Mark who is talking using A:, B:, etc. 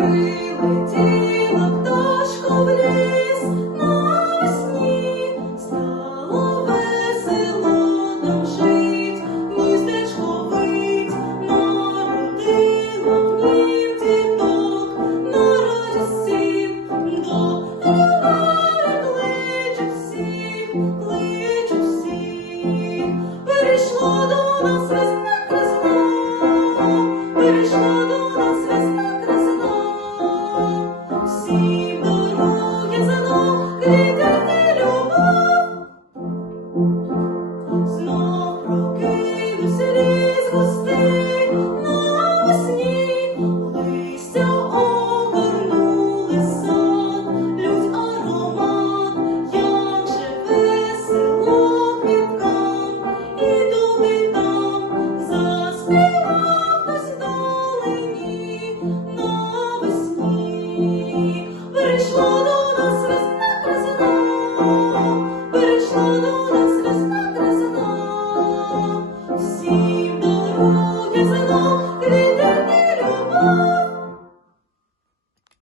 A: free, we take. прокидає любов, знов прокинувся ліс густий на листя огорнули сон, людь аромат, як же весело квіткам, і думи там заспівав хтось долині на. Прийшло до Thank you.